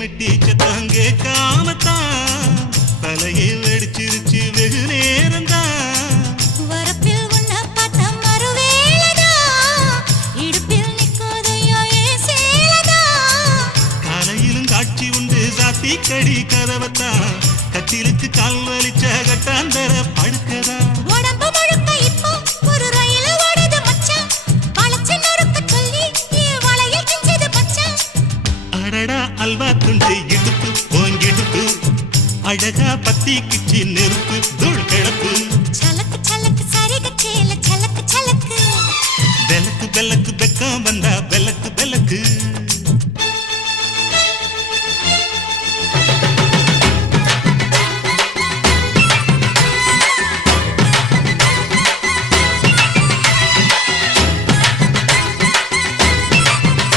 மெட்டி சத்தம் கேட்காமத்தான் தலையை வெடிச்சிருச்சு வெகு நேரம்தான். வரப்பில் உன்ன பார்த்த மறுவேளதா இடுப்பில் நிற்குதையோ ஏன் சேலதா. காலையிலும் காட்சி உண்டு சாத்தி கடி கதவத்தான் கட்டிலுக்கு கால் வலிச்ச கட்டாந்தர படுக்கதா. உடம்பு முழுக்க இப்போ ஒரு ரயில் ஓடுது மச்சான். வளைச்சு நொறுக்க சொல்லி என் வளையல் கிஞ்சது மச்சான். அடடா அல்வா துண்டு இடுப்பு போங்கிடுப்பு அழகா பத்தி கிச்சி நெருப்பு தூள் கிடப்பு. சலக்கு சலக்கு சரிக சேல சலக்கு சலக்கு பெலக்கு பெலக்கு பெக்கம் வந்தா பெலக்கு பெலக்கு